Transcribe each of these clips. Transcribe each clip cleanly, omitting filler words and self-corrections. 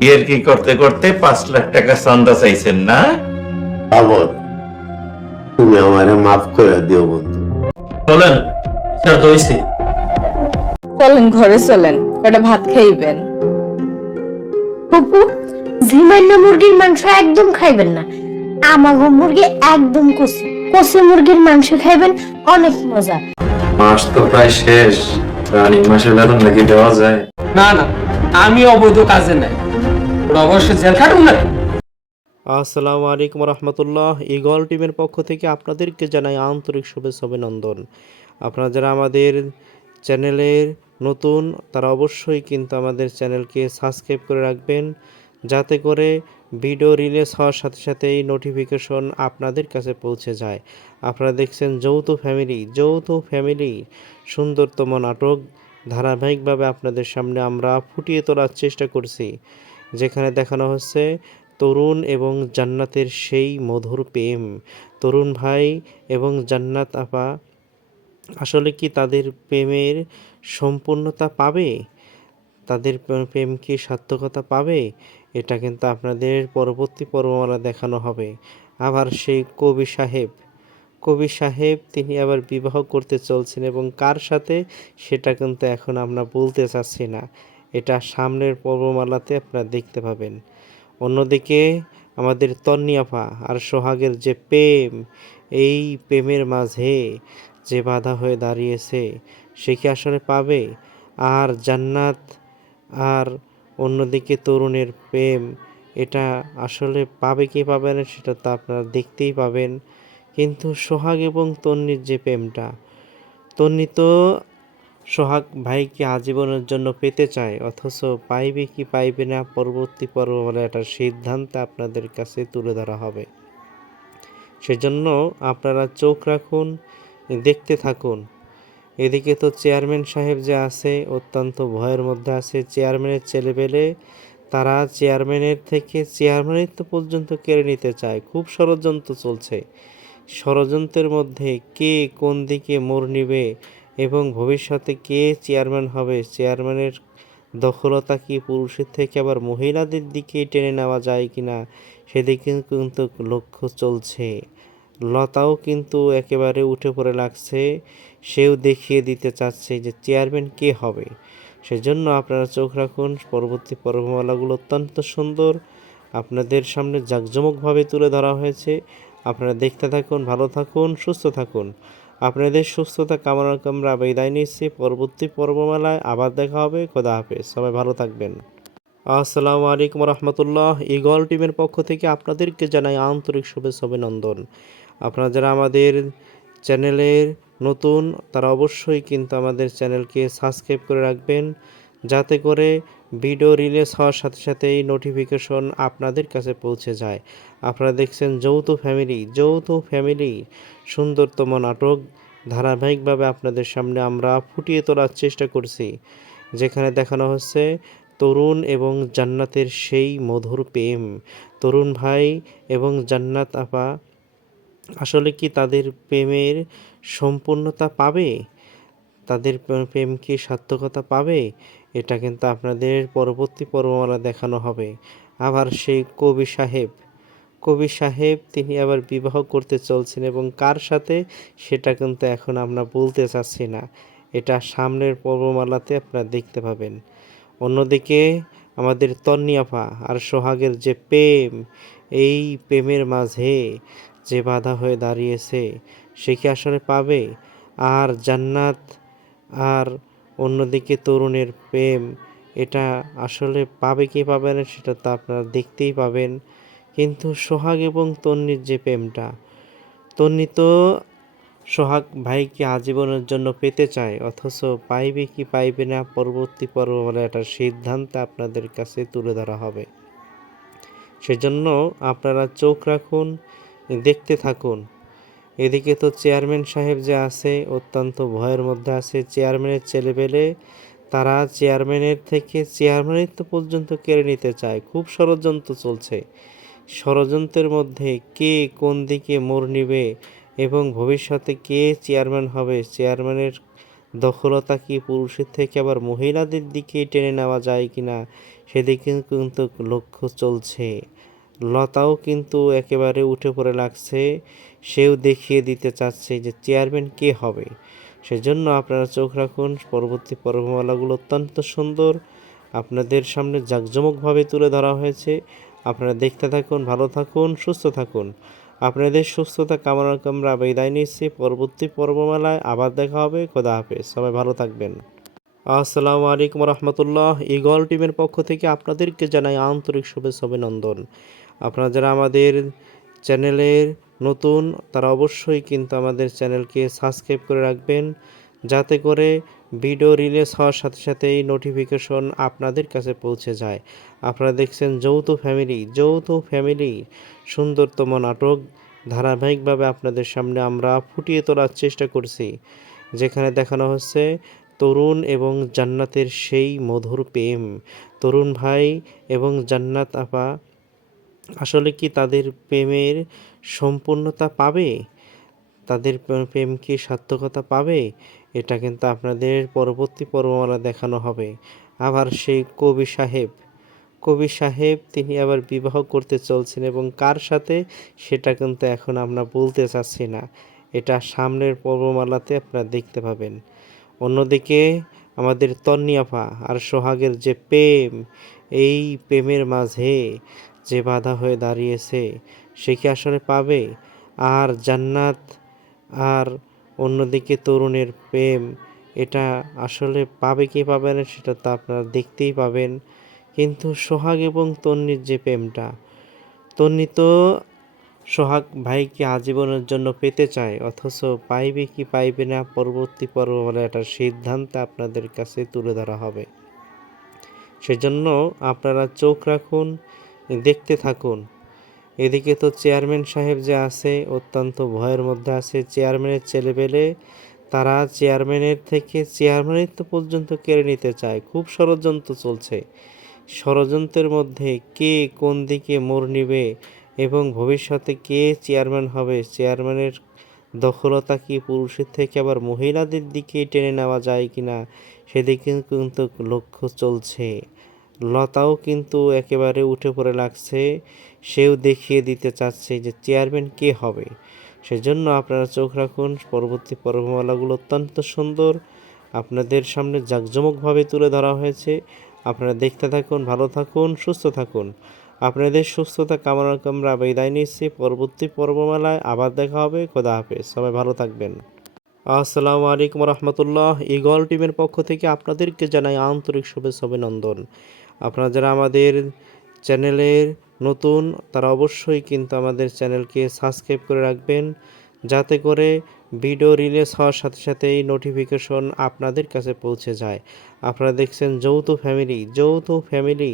বিয়ের কি করতে করতে 5 লাখ টাকা চাঁদা চাইছেন না? বাবর, তুমি আমারে মাফ করে দিও বন্ধু। চলেন, বিচার তো হইছে। চলেন ঘরে চলেন, কটা ভাত খাইবেন। ফুপু, ঝিমাইনা মুরগির মাংস একদম খাইবেন না। আমাগো মুরগি একদম কষি কষি মুরগির মাংস খাইবেন, অনেক মজা। মাস তো প্রায় শেষ, রানিং মাসের বেতন নাকি দেওয়া যায়? না না, আমি অবৈধ কাজে নাই, ওরা অবশ্যই জেল খাটুন না। আসসালামু আলাইকুম রহমতুল্লাহ। ইগল টিমের পক্ষ থেকে আপনাদেরকে জানাই আন্তরিক শুভেচ্ছা অভিনন্দন। আপনারা যারা আমাদের চ্যানেলের নতুন তারা অবশ্যই কিন্তু আমাদের চ্যানেলকে সাবস্ক্রাইব করে রাখবেন, যাতে করে ভিডিও রিলিজ হওয়ার সাথে সাথেই নোটিফিকেশন আপনাদের কাছে পৌঁছে যায়। আপনারা দেখছেন যৌথ ফ্যামিলি সুন্দরতম নাটক ধারাবাহিকভাবে আপনাদের সামনে আমরা ফুটিয়ে তোলার চেষ্টা করছি, যেখানে দেখানো হচ্ছে তরুণ এবং জান্নাতের সেই মধুর প্রেম। তরুণ ভাই এবং জান্নাত আপা আসলে কি তাদের প্রেমের সম্পূর্ণতা পাবে? তাদের প্রেম কি সার্থকতা পাবে? এটা কিন্তু আপনাদের পরবর্তী পর্বমালা দেখানো হবে। আবার সেই কবি সাহেব তিনি আবার বিবাহ করতে চলছেন, এবং কার সাথে সেটা কিন্তু এখন আমরা বলতে চাচ্ছি না, এটা সামনের পর্বমালাতে আপনারা দেখতে পাবেন। অন্যদিকে আমাদের তন্নি আপা আর সোহাগের যে প্রেম, এই প্রেমের মাঝে যে বাধা হয়ে দাঁড়িয়েছে, সে কি আসলে পাবে? আর জান্নাত আর অন্যদিকে তরুণের প্রেম, এটা আসলে পাবে কি পাবে না সেটা তো আপনারা দেখতেই পাবেন। কিন্তু সোহাগ এবং তন্নির যে প্রেমটা, তন্নি তো সোহাগ ভাইকে আজীবনের জন্য পেতে চায়, অথচ পাইবে কি পাইবে না পরবর্তী পর্ব বলে একটা সিদ্ধান্ত আপনাদের কাছে তুলে ধরা হবে। সেজন্য আপনারা চোখ রাখুন, দেখতে থাকুন। এদিকে তো চেয়ারম্যান সাহেব যে আছে অত্যন্ত ভয়ের মধ্যে আছে। চেয়ারম্যানের ছেলেপেলে তারা চেয়ারম্যানের থেকে চেয়ারম্যানিত্ব পর্যন্ত কেড়ে নিতে চায়। খুব ষড়যন্ত্র চলছে। ষড়যন্ত্রের মধ্যে কে কোন দিকে মোড় নিবে এবং ভবিষ্যতে কে চেয়ারম্যান হবে, চেয়ারম্যানের দখলতা কি পুরুষের থেকে আবার মহিলাদের দিকে টেনে নেওয়া যায় কিনা, সেদিকে কিন্তু লক্ষ্য চলছে। লতাও কিন্তু একেবারে উঠে পড়ে লাগছে, সেও দেখিয়ে দিতে চাচ্ছে যে চেয়ারম্যান কে হবে। সেজন্য আপনারা চোখ রাখুন, পরবর্তী পর্বমালাগুলো অত্যন্ত সুন্দর আপনাদের সামনে জাঁকজমকভাবে তুলে ধরা হয়েছে। আপনারা দেখতে থাকুন, ভালো থাকুন, সুস্থ থাকুন। আপনাদের সুস্থতা কামনা করে আমরা বিদায় নিচ্ছি। পরবর্তী পর্বমালায় আবার দেখা হবে। খোদা হাফেজ, সবাই ভালো থাকবেন। আসসালামু আলাইকুম রহমতুল্লাহ। ইগল টিমের পক্ষ থেকে আপনাদেরকে জানাই আন্তরিক শুভেচ্ছা অভিনন্দন। আপনারা যারা আমাদের চ্যানেলের নতুন তারা অবশ্যই কিন্তু আমাদের চ্যানেলকে সাবস্ক্রাইব করে রাখবেন, যাতে করে ভিডিও রিলিজ হওয়ার সাথে সাথেই নোটিফিকেশন আপনাদের কাছে পৌঁছে যায়। আপনারা দেখছেন যৌথ ফ্যামিলি সুন্দরতম নাটক ধারাবাহিকভাবে আপনাদের সামনে আমরা ফুটিয়ে তোলার চেষ্টা করছি, যেখানে দেখানো হচ্ছে তরুণ এবং জান্নাতের সেই মধুর প্রেম। তরুণ ভাই এবং জান্নাত আপা আসলে কি তাদের প্রেমের সম্পূর্ণতা পাবে? তাদের প্রেম কি সার্থকতা পাবে? এটা কিন্তু আপনাদের পরবর্তী পর্বমালা দেখানো হবে। আবার সেই কবি সাহেব তিনি আবার বিবাহ করতে চলছেন, এবং কার সাথে সেটা কিন্তু এখন আমরা বলতে চাচ্ছি না, এটা সামনের পর্বমালাতে আপনারা দেখতে পাবেন। অন্যদিকে আমাদের তন্নি আপা আর সোহাগের যে প্রেম, এই প্রেমের মাঝে যে বাধা হয়ে দাঁড়িয়েছে, সে কি আসলে পাবে? আর জান্নাত আর অন্যদিকে তরুণের প্রেম, এটা আসলে পাবে কি পাবে না সেটা তো আপনারা দেখতেই পাবেন। কিন্তু সোহাগ এবং তন্নির যে প্রেমটা, তন্নি তো সোহাগ ভাইকে আজীবনের জন্য পেতে চায়, অথচ পাইবে কি পাইবে না পরবর্তী পর্ব বলে একটা সিদ্ধান্ত আপনাদের কাছে তুলে ধরা হবে। সেজন্য আপনারা চোখ রাখুন, দেখতে থাকুন। এদিকে তো চেয়ারম্যান সাহেব যে আছে অত্যন্ত ভয়ের মধ্যে আছে। চেয়ারম্যানের ছেলেপেলে তারা চেয়ারম্যানের থেকে চেয়ারম্যানিত্ব পর্যন্ত কেড়ে নিতে চায়। খুব ষড়যন্ত্র চলছে। ষড়যন্ত্রের মধ্যে কে কোন দিকে মোড় নিবে এবং ভবিষ্যতে কে চেয়ারম্যান হবে, চেয়ারম্যানের দখলতা কি পুরুষের থেকে আবার মহিলাদের দিকে টেনে নেওয়া যায় কিনা সেদিকে কিন্তু লক্ষ্য চলছে। লতাও কিন্তু একেবারে উঠে পড়ে লাগছে, সেও দেখিয়ে দিতে চাচ্ছে যে চেয়ারম্যান কে হবে। সেজন্য আপনারা চোখ রাখুন, পরবর্তী পর্বমালাগুলো অত্যন্ত সুন্দর আপনাদের সামনে জাঁকজমকভাবে তুলে ধরা হয়েছে। আপনারা দেখতে থাকুন, ভালো থাকুন, সুস্থ থাকুন। আপনাদের সুস্থতা কামনা করে আমরা বিদায় নিচ্ছি। পরবর্তী পর্বমালায় আবার দেখা হবে। খোদা হাফেজ, সবাই ভালো থাকবেন। আসসালামু আলাইকুম রহমতুল্লাহ। ঈগল টিমের পক্ষ থেকে আপনাদেরকে জানাই আন্তরিক শুভেচ্ছা অভিনন্দন। আপনারা যারা আমাদের চ্যানেলের নতুন তারা অবশ্যই কিন্তু আমাদের চ্যানেলকে সাবস্ক্রাইব করে রাখবেন, যাতে করে ভিডিও রিলিজ হওয়ার সাথে সাথেই নোটিফিকেশন আপনাদের কাছে পৌঁছে যায়। আপনারা দেখছেন যৌথ ফ্যামিলি সুন্দরতম নাটক ধারাবাহিকভাবে আপনাদের সামনে আমরা ফুটিয়ে তোলার চেষ্টা করছি, যেখানে দেখানো হচ্ছে তরুণ এবং জান্নাতের সেই মধুর প্রেম। তরুণ ভাই এবং জান্নাত আপা আসলে কি তাদের প্রেমের সম্পূর্ণতা পাবে, তাদের প্রেম কি সার্থকতা পাবে, এটা কিন্তু আপনাদের পরবর্তী পর্বমালা দেখানো হবে। আবার সেই কবি সাহেব তিনি আবার বিবাহ করতে চলছেন এবং কার সাথে সেটা কিন্তু এখন আমরা বলতে চাচ্ছি না, এটা সামনের পর্বমালাতে আপনারা দেখতে পাবেন। অন্যদিকে আমাদের তন্নি আপা আর সোহাগের যে প্রেম, এই প্রেমের মাঝে যে বাধা হয়ে দাঁড়িয়েছে সে কি আসলে পাবে? আর জান্নাত আর অন্যদিকে তরুণের প্রেম, এটা আসলে পাবে কি পাবে না সেটা তো আপনারা দেখতেই পাবেন। কিন্তু সোহাগ এবং তন্নির যে প্রেমটা, তন্নি তো সোহাগ ভাইকে আজীবনের জন্য পেতে চায়, অথচ পাইবে কি পাইবে না পরবর্তী পর্ব বলে একটা সিদ্ধান্ত আপনাদের কাছে তুলে ধরা হবে। সেজন্য আপনারা চোখ রাখুন, দেখতে থাকুন। এদিকে তো চেয়ারম্যান সাহেব যে আছে অত্যন্ত ভয়ের মধ্যে আছে। চেয়ারম্যানের ছেলেপেলে তারা চেয়ারম্যানের থেকে চেয়ারম্যানিত্ব পর্যন্ত কেড়ে নিতে চায়। খুব ষড়যন্ত্র চলছে। ষড়যন্ত্রের মধ্যে কে কোন দিকে মোড় নিবে এবং ভবিষ্যতে কে চেয়ারম্যান হবে, চেয়ারম্যানের দখলতা কি পুরুষের থেকে আবার মহিলাদের দিকে টেনে নেওয়া যায় কিনা সেদিকে কিন্তু লক্ষ্য চলছে। লতাও কিন্তু একেবারে উঠে পড়ে লাগছে, সেও দেখিয়ে দিতে চাচ্ছে যে চেয়ারম্যান কে হবে। সেজন্য আপনারা চোখ রাখুন, পরবর্তী পর্বমালাগুলো অত্যন্ত সুন্দর আপনাদের সামনে জাঁকজমকভাবে তুলে ধরা হয়েছে। আপনারা দেখতে থাকুন, ভালো থাকুন, সুস্থ থাকুন। আপনাদের সুস্থতা কামনা করে আমরা বিদায় নিচ্ছি। পরবর্তী পর্বমালায় আবার দেখা হবে। খোদা হাফেজ, সবাই ভালো থাকবেন। আসসালামু আলাইকুম রহমতুল্লাহ। ঈগল টিমের পক্ষ থেকে আপনাদেরকে জানাই আন্তরিক শুভেচ্ছা অভিনন্দন। আপনারা যারা আমাদের চ্যানেলের নতুন তারা অবশ্যই কিন্তু আমাদের চ্যানেলকে সাবস্ক্রাইব করে রাখবেন, যাতে করে ভিডিও রিলিজ হওয়ার সাথে সাথেই নোটিফিকেশন আপনাদের কাছে পৌঁছে যায়। আপনারা দেখছেন যৌথ ফ্যামিলি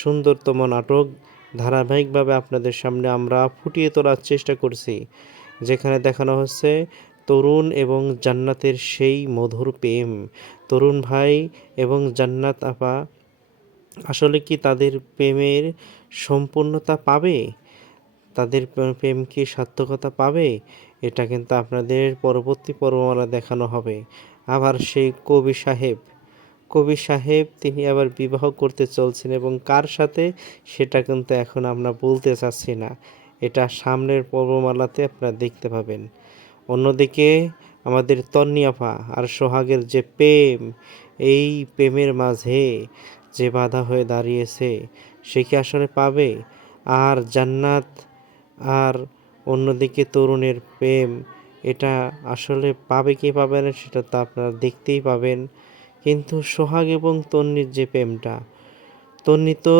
সুন্দরতম নাটক ধারাবাহিকভাবে আপনাদের সামনে আমরা ফুটিয়ে তোলার চেষ্টা করছি, যেখানে দেখানো হচ্ছে তরুণ এবং জান্নাতের সেই মধুর প্রেম। তরুণ ভাই এবং জান্নাত আপা আসলে কি তাদের প্রেমের সম্পূর্ণতা পাবে, তাদের প্রেম কি সার্থকতা পাবে, এটা কিন্তু আপনাদের পরবর্তী পর্বমালা দেখানো হবে। আবার সেই কবি সাহেব তিনি আবার বিবাহ করতে চলছেন এবং কার সাথে সেটা কিন্তু এখন আমরা বলতে চাচ্ছি না, এটা সামনের পর্বমালাতে আপনারা দেখতে পাবেন। অন্যদিকে আমাদের তন্নি আপা আর সোহাগের যে প্রেম, এই প্রেমের মাঝে যে বাধা হয়ে দাঁড়িয়েছে সে কি আসলে পাবে? আর জান্নাত আর অন্যদিকে তরুণের প্রেম, এটা আসলে পাবে কি পাবে না সেটা তো আপনারা দেখতেই পাবেন। কিন্তু সোহাগ এবং তন্নির যে প্রেমটা, তন্নি তো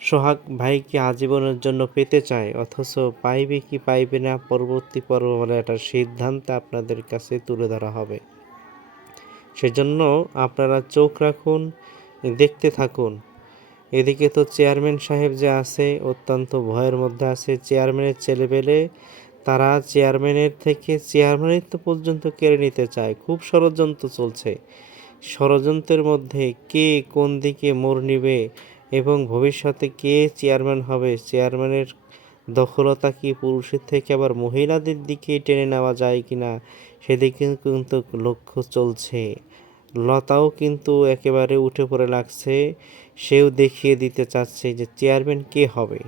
সোহাগ ভাইকে আজীবনের জন্য পেতে চায়, অথচ পাইবে কি পাইবে না পরবর্তী পর্ব বলে একটা সিদ্ধান্ত আপনাদের কাছে তুলে ধরা হবে। সেজন্য আপনারা চোখ রাখুন, দেখতে থাকুন। এদিকে তো চেয়ারম্যান সাহেব যে আছে অত্যন্ত ভয়ের মধ্যে আছে। চেয়ারম্যানের ছেলেপেলে তারা চেয়ারম্যানের থেকে চেয়ারম্যানিত্ব পর্যন্ত কেড়ে নিতে চায়। খুব ষড়যন্ত্র চলছে। ষড়যন্ত্রের মধ্যে কে কোন দিকে মোড় নিবে এবং ভবিষ্যতে কে চেয়ারম্যান হবে, চেয়ারম্যানের দখলতা কি পুরুষের থেকে আবার মহিলাদের দিকে টেনে নেওয়া যায় কিনা সেদিকে কিন্তু লক্ষ্য চলছে। লতাও কিন্তু একেবারে উঠে পড়ে লাগছে, সেও দেখিয়ে দিতে চাচ্ছে যে চেয়ারম্যান কে হবে।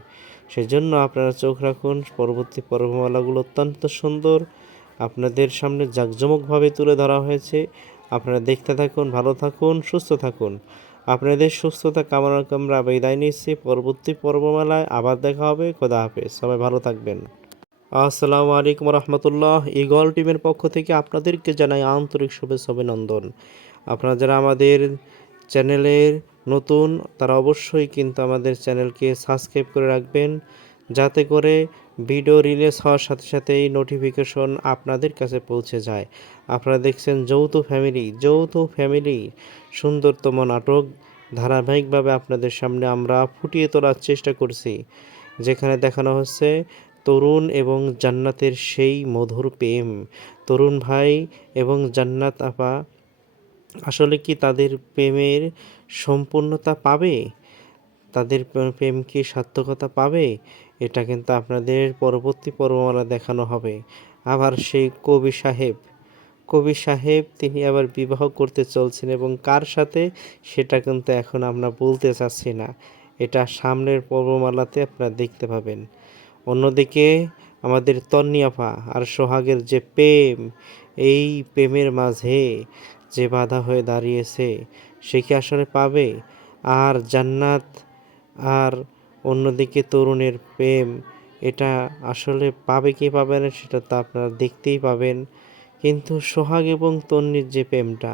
সেজন্য আপনারা চোখ রাখুন, পরবর্তী পর্বমালাগুলো অত্যন্ত সুন্দর আপনাদের সামনে জাঁকজমকভাবে তুলে ধরা হয়েছে। আপনারা দেখতে থাকুন, ভালো থাকুন, সুস্থ থাকুন। আপনাদের সুস্থতা কামনা করে আমরা বিদায় নিচ্ছি। পরবর্তী পর্বমালায় আবার দেখা হবে। খোদা হাফেজ, সবাই ভালো থাকবেন। আসসালামু আলাইকুম রহমতুল্লাহ। ঈগল টিমের পক্ষ থেকে আপনাদেরকে জানাই আন্তরিক শুভেচ্ছা অভিনন্দন। আপনারা যারা আমাদের চ্যানেলের নতুন, তারা অবশ্যই কিন্তু আমাদের চ্যানেলকে সাবস্ক্রাইব করে রাখবেন, যাতে করে ভিডিও রিলিজ হওয়ার সাথে সাথেই নোটিফিকেশন আপনাদের কাছে পৌঁছে যায়। আপনারা দেখছেন যৌথ ফ্যামিলি সুন্দরতম নাটক ধারাবাহিকভাবে আপনাদের সামনে আমরা ফুটিয়ে তোলার চেষ্টা করছি, যেখানে দেখানো হচ্ছে তরুণ এবং জান্নাতের সেই মধুর প্রেম। তরুণ ভাই এবং জান্নাত আপা আসলে কি তাদের প্রেমের সম্পূর্ণতা পাবে? তাদের প্রেম কি সার্থকতা পাবে? এটা কিন্তু আপনাদের পরবর্তী পর্বমালা দেখানো হবে। আবার সেই কবি সাহেব তিনি আবার বিবাহ করতে চলছেন, এবং কার সাথে সেটা কিন্তু এখন আমরা বলতে চাচ্ছি না। এটা সামনের পর্বমালাতে আপনারা দেখতে পাবেন। অন্যদিকে আমাদের তন্নি আপা আর সোহাগের যে প্রেম, এই প্রেমের মাঝে যে বাধা হয়ে দাঁড়িয়েছে, সে কি আসলে পাবে? আর জান্নাত আর অন্যদিকে তরুণের প্রেম, এটা আসলে পাবে কি পাবে না সেটা তো আপনারা দেখতেই পাবেন। কিন্তু সোহাগ এবং তন্নির যে প্রেমটা,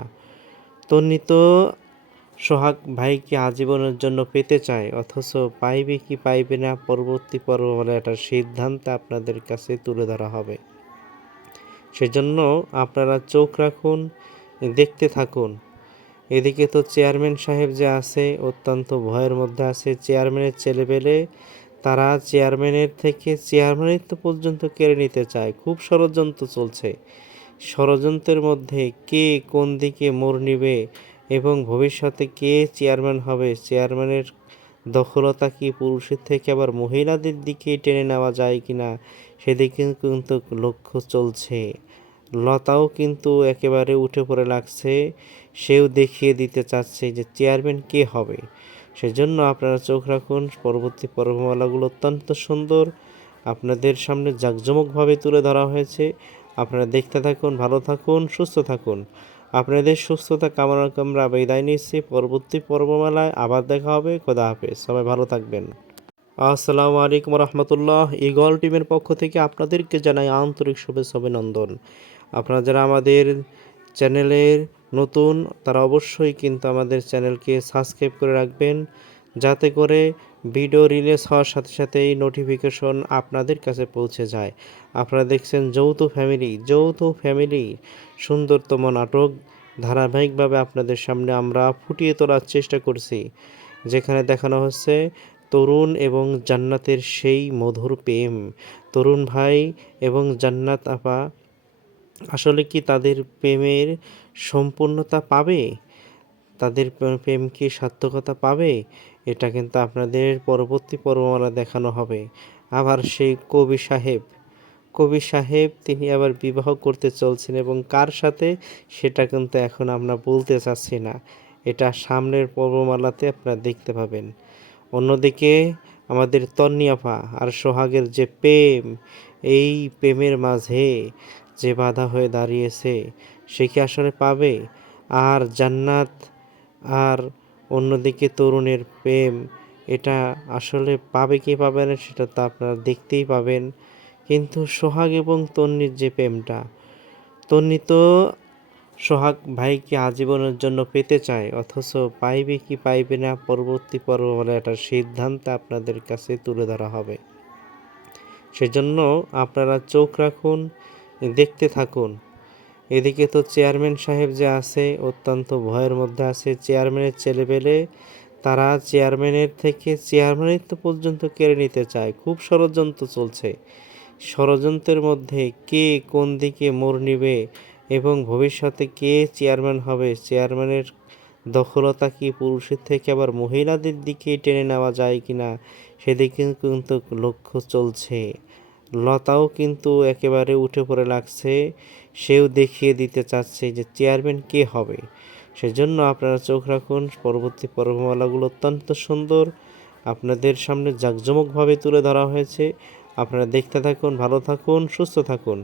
তন্নি তো সোহাগ ভাইকে আজীবনের জন্য পেতে চায়, অথচ পাইবে কি পাইবে না পরবর্তী পর্বমালায় একটা সিদ্ধান্ত আপনাদের কাছে তুলে ধরা হবে। সেজন্য আপনারা চোখ রাখুন, দেখতে থাকুন। এদিকে তো চেয়ারম্যান সাহেব যে আছে, অত্যন্ত ভয়ের মধ্যে আছে। চেয়ারম্যানের ছেলেপেলে তারা চেয়ারম্যানের থেকে চেয়ারম্যানিত্ব পর্যন্ত কেড়ে নিতে চায়। খুব ষড়যন্ত্র চলছে। ষড়যন্ত্রের মধ্যে কে কোন দিকে মোড় নিবে এবং ভবিষ্যতে কে চেয়ারম্যান হবে, চেয়ারম্যানের দখলতা কি পুরুষের থেকে আবার মহিলাদের দিকে টেনে নেওয়া যায় কিনা, সেদিকে কিন্তু লক্ষ্য চলছে। লতাও কিন্তু একেবারে উঠে পড়ে লাগছে, সেও দেখিয়ে দিতে চাচ্ছে যে চেয়ারম্যান কে হবে। সেজন্য আপনারা চোখ রাখুন, পরবর্তী পর্বমালাগুলো অত্যন্ত সুন্দর আপনাদের সামনে জাঁকজমকভাবে তুলে ধরা হয়েছে। আপনারা দেখতে থাকুন, ভালো থাকুন, সুস্থ থাকুন। আপনাদের সুস্থতা কামনা করে আমরা বিদায় নিচ্ছি। পরবর্তী পর্বমালায় আবার দেখা হবে। খোদা হাফেজ, সবাই ভালো থাকবেন। আসসালামু আলাইকুম রহমতুল্লাহ। ঈগল টিমের পক্ষ থেকে আপনাদেরকে জানাই আন্তরিক শুভেচ্ছা অভিনন্দন। আপনারা যারা আমাদের চ্যানেলের নতুন, তারা অবশ্যই কিন্তু আমাদের চ্যানেলকে সাবস্ক্রাইব করে রাখবেন, যাতে করে ভিডিও রিলিজ হওয়ার সাথে সাথেই নোটিফিকেশন আপনাদের কাছে পৌঁছে যায়। আপনারা দেখছেন যৌথ ফ্যামিলি সুন্দরতম নাটক ধারাবাহিকভাবে আপনাদের সামনে আমরা ফুটিয়ে তোলার চেষ্টা করছি, যেখানে দেখানো হচ্ছে তরুণ এবং জান্নাতের সেই মধুর প্রেম। তরুণ ভাই এবং জান্নাত আপা আসলে কি তাদের প্রেমের সম্পূর্ণতা পাবে? তাদের প্রেম কি সার্থকতা পাবে? এটা কিন্তু আপনাদের পরবর্তী পর্বমালা দেখানো হবে। আবার সেই কবি সাহেব তিনি আবার বিবাহ করতে চলছেন, এবং কার সাথে সেটা কিন্তু এখন আমরা বলতে চাচ্ছি না। এটা সামনের পর্বমালাতে আপনারা দেখতে পাবেন। অন্যদিকে আমাদের তন্নি আপা আর সোহাগের যে প্রেম, এই প্রেমের মাঝে যে বাধা হয়ে দাঁড়িয়েছে, সে কি আসলে পাবে? আর জান্নাত আর অন্যদিকে তরুণের প্রেম, এটা আসলে পাবে কি পাবে না সেটা তো আপনারা দেখতেই পাবেন। কিন্তু সোহাগ এবং তন্নির যে প্রেমটা, তন্নি তো সোহাগ ভাইকে আজীবনের জন্য পেতে চায়, অথচ পাইবে কি পাইবে না পরবর্তী পর্বমালায় একটা সিদ্ধান্ত আপনাদের কাছে তুলে ধরা হবে। সেজন্য আপনারা চোখ রাখুন, দেখতে থাকুন। এদিকে তো চেয়ারম্যান সাহেব যে আছে, অত্যন্ত ভয়ের মধ্যে আছে। চেয়ারম্যানের ছেলেপেলে তারা চেয়ারম্যানের থেকে চেয়ারম্যানিত্ব পর্যন্ত কেড়ে নিতে চায়। খুব ষড়যন্ত্র চলছে। ষড়যন্ত্রের মধ্যে কে কোন দিকে মোড় নিবে এবং ভবিষ্যতে কে চেয়ারম্যান হবে, চেয়ারম্যানের দখলতা কি পুরুষের থেকে আবার মহিলাদের দিকে টেনে নেওয়া যায় কিনা, সেদিকে কিন্তু লক্ষ্য চলছে। লতাও কিন্তু একেবারে উঠে পড়ে লাগছে, সেও দেখিয়ে দিতে চাচ্ছে যে চেয়ারম্যান কে হবে। সেজন্য আপনারা চোখ রাখুন, পরবর্তী পর্বমালাগুলো অত্যন্ত সুন্দর আপনাদের সামনে জাঁকজমকভাবে তুলে ধরা হয়েছে। আপনারা দেখতে থাকুন, ভালো থাকুন, সুস্থ থাকুন।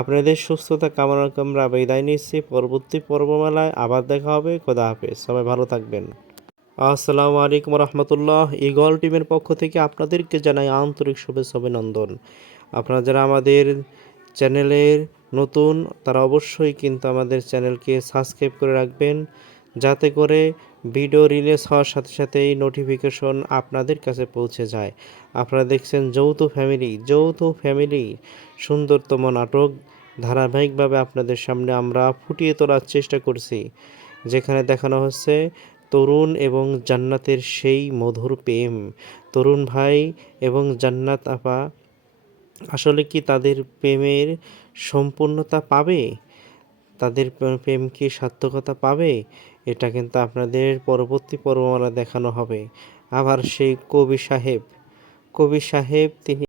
আপনাদের সুস্থতা কামনা করে আমরা বিদায় নিচ্ছি। পরবর্তী পর্বমালায় আবার দেখা হবে। খোদা হাফেজ, সবাই ভালো থাকবেন। আসসালামু আলাইকুম রহমতুল্লাহ। ঈগল টিমের পক্ষ থেকে আপনাদেরকে জানাই আন্তরিক শুভেচ্ছা অভিনন্দন। আপনারা যারা আমাদের চ্যানেলের নতুন, তারা অবশ্যই কিন্তু আমাদের চ্যানেলকে সাবস্ক্রাইব করে রাখবেন, যাতে করে ভিডিও রিলিজ হওয়ার সাথে সাথেই নোটিফিকেশন আপনাদের কাছে পৌঁছে যায়। আপনারা দেখছেন যৌথ ফ্যামিলি সুন্দরতম নাটক ধারাবাহিকভাবে আপনাদের সামনে আমরা ফুটিয়ে তোলার চেষ্টা করছি, যেখানে দেখানো হচ্ছে তরুণ এবং জান্নাতের সেই মধুর প্রেম। তরুণ ভাই এবং জান্নাত আপা আসলে কি তাদের প্রেমের সম্পূর্ণতা পাবে, তাদের প্রেম কি সার্থকতা পাবে, এটা কিন্তু আপনাদের পরবর্তী পর্বমালা দেখানো হবে। আবার সেই কবি সাহেব তিনি